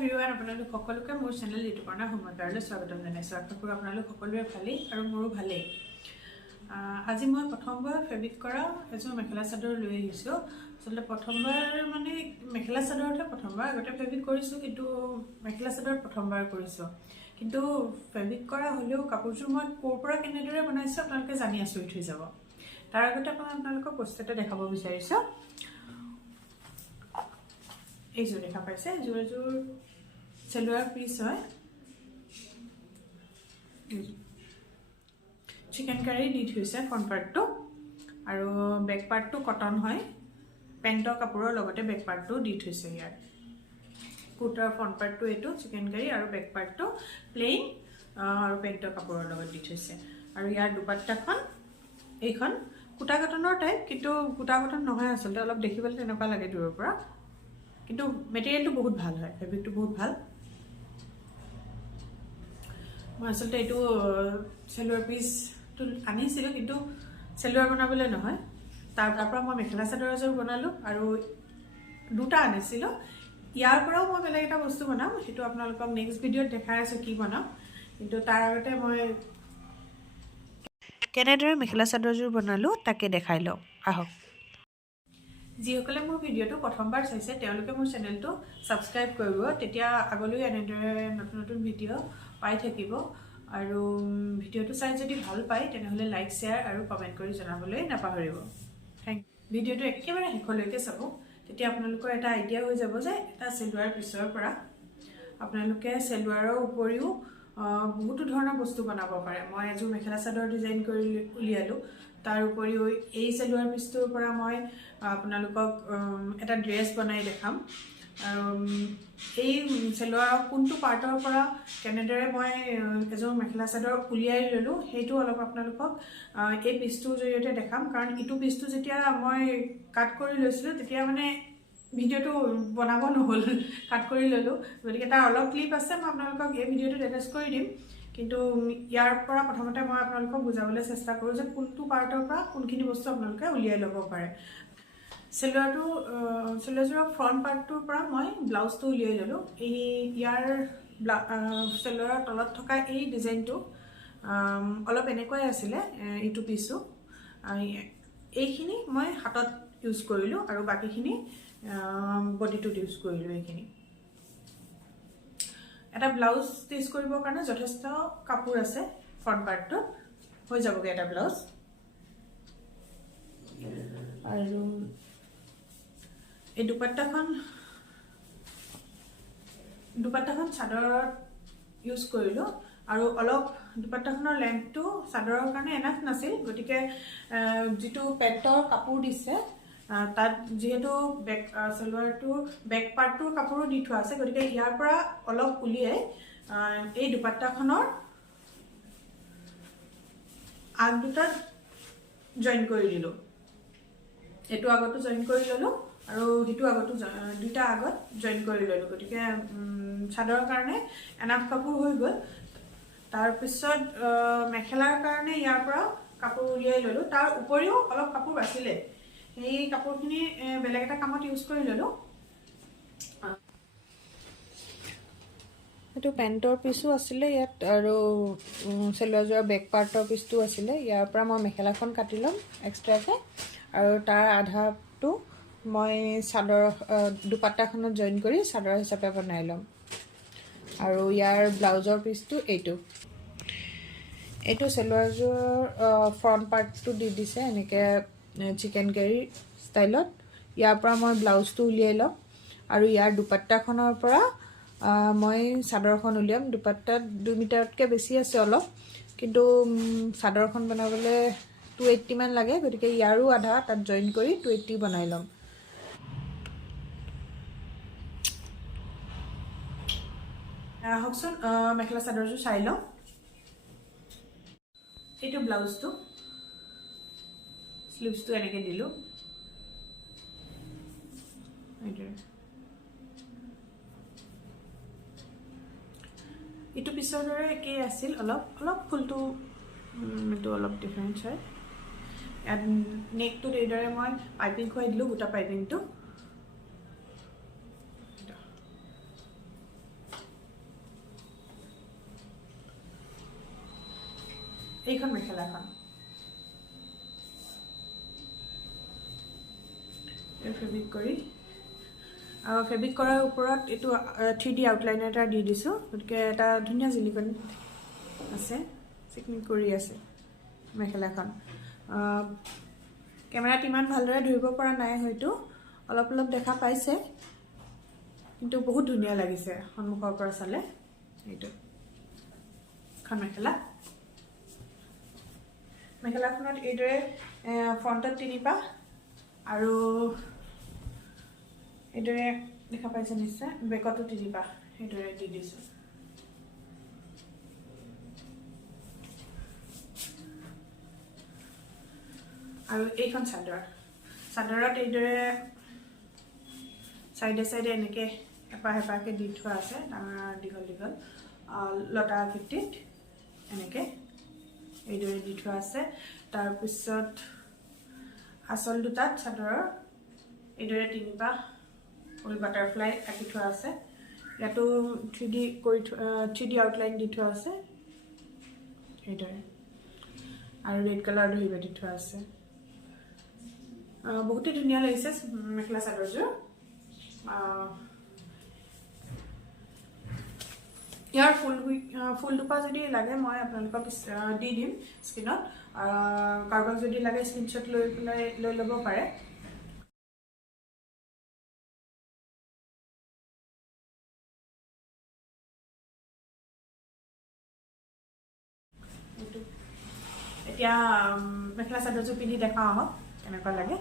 everyone, আপোনালোক সকলোকে মোৰ চেনেল ঋতুপৰ্ণা হোমকাৰলৈ স্বাগতম জনাইছোঁ। আশা কৰোঁ আপোনালোক সকলোৰে ভালেই আৰু মোৰো ভালেই। আজি মই প্ৰথমবাৰ ফেব্ৰিক কৰা এযোৰ মেখেলা চাদৰ লৈ আহিছোঁ। আচলতে প্ৰথমবাৰ মানে মেখেলা চাদৰতে প্ৰথমবাৰ, আগতে ফেব্ৰিক কৰিছোঁ কিন্তু মেখেলা চাদৰত প্ৰথমবাৰ কৰিছোঁ। কিন্তু ফেব্ৰিক কৰা হ'লেও কাপোৰযোৰ মই ক'ৰ পৰা কেনেদৰে বনাইছোঁ আপোনালোকে জানি আচৰিত হৈ যাব। তাৰ আগতে আপোনালোকক বস্তু এটা দেখাব বিচাৰিছোঁ। এইযোৰ দেখা পাইছে, এযোৰ চেলোৱাৰ পিচ হয়, চিকেন কাৰী দি থৈছে ফ্ৰণ্ট পাৰ্টটো, আৰু বেক পাৰ্টটো কটন হয়। পেণ্টৰ কাপোৰৰ লগতে বেক পাৰ্টটো দি থৈছে। ইয়াৰ কুৰ্তাৰ ফ্ৰণ্ট পাৰ্টটো এইটো চিকেন কাৰী আৰু বেক পাৰ্টটো প্লেইন আৰু পেণ্টৰ কাপোৰৰ লগত দি থৈছে। আৰু ইয়াৰ দুপাট্টাখন এইখন কুটা কটনৰ টাইপ, কিন্তু কুটা কটন নহয় আচলতে, অলপ দেখিবলৈ তেনেকুৱা লাগে দূৰৰ পৰা, কিন্তু মেটেৰিয়েলটো বহুত ভাল হয়, ফেব্ৰিকটো বহুত ভাল। মই আচলতে এইটো চেলোৱাৰ পিচটো আনিছিলোঁ, কিন্তু চেলোৱাৰ বনাবলৈ নহয়, তাৰ পৰা মই মেখেলা চাদৰ এযোৰ বনালোঁ আৰু দুটা আনিছিলোঁ। ইয়াৰ পৰাও মই বেলেগ এটা বস্তু বনাম, সেইটো আপোনালোকক নেক্সট ভিডিঅ'ত দেখাই আছোঁ কি বনাম। কিন্তু তাৰ আগতে মই কেনেদৰে মেখেলা চাদৰযোৰ বনালোঁ তাকে দেখাই লওঁ, আহক। যিসকলে মোৰ ভিডিঅ'টো প্ৰথমবাৰ চাইছে তেওঁলোকে মোৰ চেনেলটো ছাবস্ক্ৰাইব কৰিব, তেতিয়া আগলৈও এনেদৰে নতুন নতুন ভিডিঅ' পাই থাকিব। আৰু ভিডিঅ'টো চাই যদি ভাল পায় তেনেহ'লে লাইক, শ্বেয়াৰ আৰু কমেণ্ট কৰি জনাবলৈ নাপাহৰিব। ভিডিঅ'টো একেবাৰে শেষলৈকে চাব, তেতিয়া আপোনালোকৰ এটা আইডিয়া হৈ যাব যে এটা চেলোৱাৰ পিছৰ পৰা আপোনালোকে চেলোৱাৰৰ উপৰিও বহুতো ধৰণৰ বস্তু বনাব পাৰে। মই এযোৰ মেখেলা চাদৰ ডিজাইন কৰি উলিয়ালোঁ, তাৰ উপৰিও এই চেলোৱাৰ পিচটোৰ পৰা মই আপোনালোকক এটা ড্ৰেছ বনাই দেখাম। আৰু এই চেলোৱাৰৰ কোনটো পাৰ্টৰ পৰা কেনেদৰে মই এযোৰ মেখেলা চাদৰ উলিয়াই ল'লোঁ সেইটো অলপ আপোনালোকক এই পিচটোৰ জৰিয়তে দেখাম। কাৰণ ইটো পিচটো যেতিয়া মই কাট কৰি লৈছিলোঁ তেতিয়া মানে ভিডিঅ'টো বনাব নহ'ল, কাট কৰি ল'লোঁ, গতিকে তাৰ অলপ ক্লিপ আছে, মই আপোনালোকক এই ভিডিঅ'টোত এটাচ কৰি দিম। কিন্তু ইয়াৰ পৰা প্ৰথমতে মই আপোনালোকক বুজাবলৈ চেষ্টা কৰোঁ যে কোনটো পাৰ্টৰ পৰা কোনখিনি বস্তু আপোনালোকে উলিয়াই ল'ব পাৰে। চেলোৱাৰযোৰৰ ফ্ৰণ্ট পাৰ্টটোৰ পৰা মই ব্লাউজটো উলিয়াই ল'লোঁ। ইয়াৰ চেলোৱাৰৰ তলত থকা এই ডিজাইনটো অলপ এনেকুৱাই আছিলে, ইটো পিচো। এইখিনি মই হাতত ইউজ কৰিলোঁ আৰু বাকীখিনি বডিটোত ইউজ কৰিলোঁ। এইখিনি এটা ব্লাউজ ষ্টিচ কৰিবৰ কাৰণে যথেষ্ট কাপোৰ আছে ফ্ৰণ্ট পাৰ্টটোত, হৈ যাবগৈ এটা ব্লাউজ। আৰু এই দুপাট্টাখন চাদৰত ইউজ কৰিলোঁ, আৰু অলপ দুপাট্টাখনৰ লেন্থটো চাদৰৰ কাৰণে এনাফ নাছিল, গতিকে যিটো পেণ্টৰ কাপোৰ দিছে তাত যিহেতু চেলোৱাৰটোৰ বেক পাৰ্টটোৰ কাপোৰো দি থোৱা আছে, গতিকে ইয়াৰ পৰা অলপ উলিয়াই এই দুপাট্টাখনৰ আগ দুটাত জইন কৰি দিলোঁ। এইটো আগতো জইন কৰি ল'লোঁ আৰু সিটো আগতো দুটা আগত জইন কৰি ল'লোঁ, গতিকে চাদৰৰ কাৰণে এনাফ কাপোৰ হৈ গ'ল। তাৰপিছত মেখেলাৰ কাৰণে ইয়াৰ পৰা কাপোৰ উলিয়াই ল'লোঁ, তাৰ উপৰিও অলপ কাপোৰ বাচিলে, সেই কাপোৰখিনি বেলেগ এটা কামত ইউজ কৰি ল'লোঁ। এইটো পেণ্টৰ পিচো আছিলে ইয়াত, আৰু চেলোৱাৰযোৰৰ বেক পাৰ্টৰ পিচটো আছিলে। ইয়াৰ পৰা মই মেখেলাখন কাটি ল'ম এক্সট্ৰাকৈ, আৰু তাৰ আধাটো মই চাদৰ দুপাট্টাখনত জইন কৰি চাদৰ হিচাপে বনাই ল'ম। আৰু ইয়াৰ ব্লাউজৰ পিচটো এইটো চেলোৱাৰযোৰৰ ফ্ৰণ্ট পাৰ্টটো দি দিছে এনেকৈ চিকেন কাৰী ষ্টাইলত। ইয়াৰ পৰা মই ব্লাউজটো উলিয়াই ল'ম, আৰু ইয়াৰ দুপাট্টাখনৰ পৰা মই চাদৰখন উলিয়াম। দুপাট্টাত 2 মিটাৰতকৈ বেছি আছে অলপ, কিন্তু চাদৰখন বনাবলৈ 280 মান লাগে, গতিকে ইয়াৰো আধা তাত জইন কৰি 280 বনাই ল'ম। আহকচোন মেখেলা চাদৰযোৰ চাই লওঁ। এইটো ব্লাউজটো, স্লিভছটো এনেকৈ দিলোঁ। ইটো পিছৰ দৰে একেই আছিল, অলপ ফুলটো এইটো অলপ ডিফাৰেঞ্চ হয়। ইয়াত নেকটোত এইদৰে মই পাইপিং খুৱাই দিলোঁ, গোটা পাইপিংটো। এইখন মেখেলাখন ফেব্ৰিক কৰি আৰু ফেব্ৰিক কৰাৰ ওপৰত এইটো 3D আউটলাইন এটা দি দিছোঁ গতিকে এটা ধুনীয়া জিলিকন আছে চিকমিক কৰি আছে মেখেলাখন কেমেৰাত ইমান ভালদৰে ধৰিব পৰা নাই হয়তো অলপ অলপ দেখা পাইছে কিন্তু বহুত ধুনীয়া লাগিছে সন্মুখৰ পৰা চালে এইটো এখন মেখেলাখনত এইদৰে ফ্ৰণ্টত 3 পা আৰু এইদৰে দেখা পাইছে নিশ্চয় বেকতো 3 পা এইদৰে দি দিছোঁ আৰু এইখন চাদৰত এইদৰে সাইডে সাইডে এনেকে এপাহে দি থোৱা আছে দীঘল দীঘল লতা আকৃতিত এনেকে এইদৰে দি থোৱা আছে তাৰ পিছত আচল দুটাত চাদৰৰ এইদৰে 3 পা ফুল বাটাৰফ্লাই আঁকি থোৱা আছে ইয়াতো 3D আউটলাইন দি থোৱা আছে এইদৰে আৰু ৰেড কালাৰ ধৰিব দি থোৱা আছে বহুতে ধুনীয়া লাগিছে মেখেলা চাদৰযোৰ ইয়াৰ ফুল দুপা যদি লাগে মই আপোনালোকক দি দিম স্ক্ৰীনত কাৰোবাক যদি লাগে স্ক্ৰীনশ্বট লৈ ল'ব পাৰে এতিয়া মেখেলা চাদৰযোৰ পিন্ধি দেখাওঁ আহক কেনেকুৱা লাগে